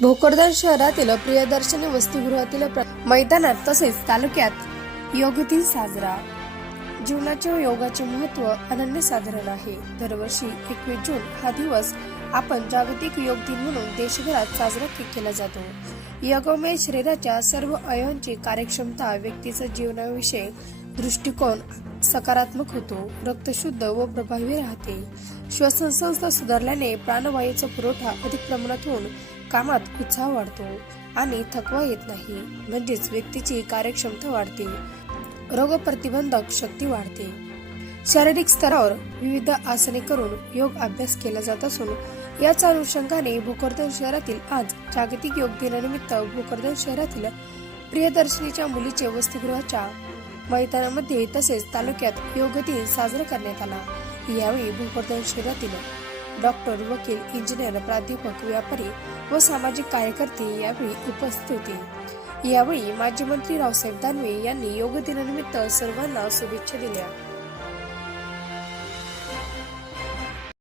भोकरदन शहरातील प्रियदर्शनी वसतिगृहातील प्र- मैदानात तसेच तालुक्यात योग दिन साजरा. जीवनाचे व योगाचे महत्त्व अनन्यसाधारण आहे. दरवर्षी एकवीस जून हा दिवस आपण जागतिक योग दिन म्हणून देशभरात साजरा केला जातो. योगमय शरीराच्या सर्व अयोंची कार्यक्षमता व्यक्तीचा जीवनाविषयी दृष्टिकोन सकारात्मक होतो रक्त शुद्ध व प्रभावी राहते. श्वसन संस्था सुधारल्याने प्राणवायूचा पुरवठा अधिक प्रमाणात होऊन कामात उत्साह वाढतो आणि थकवा येत नाही म्हणजेच व्यक्तीची कार्यक्षमता वाढते. रोगप्रतिबंधक शक्ती वाढते. शारीरिक स्तरावर विविध आसने करून योग अभ्यास केला जात असून याच अनुषंगाने भोकरदन शहरातील आज जागतिक योग दिनानिमित्त भोकरदन शहरातील प्रियदर्शनीच्या मुलीचे वसतिगृहाच्या मैदानामध्ये तसेच तालुक्यात योग दिन साजरा करण्यात आला. यावेळी भोकरदन शहरातील डॉक्टर वकील इंजिनियर प्राध्यापक व्यापारी व सामाजिक कार्यकर्ते यावेळी उपस्थित होते. यावेळी माजी मंत्री रावसाहेब दानवे यांनी योग दिनानिमित्त सर्वांना शुभेच्छा दिल्या.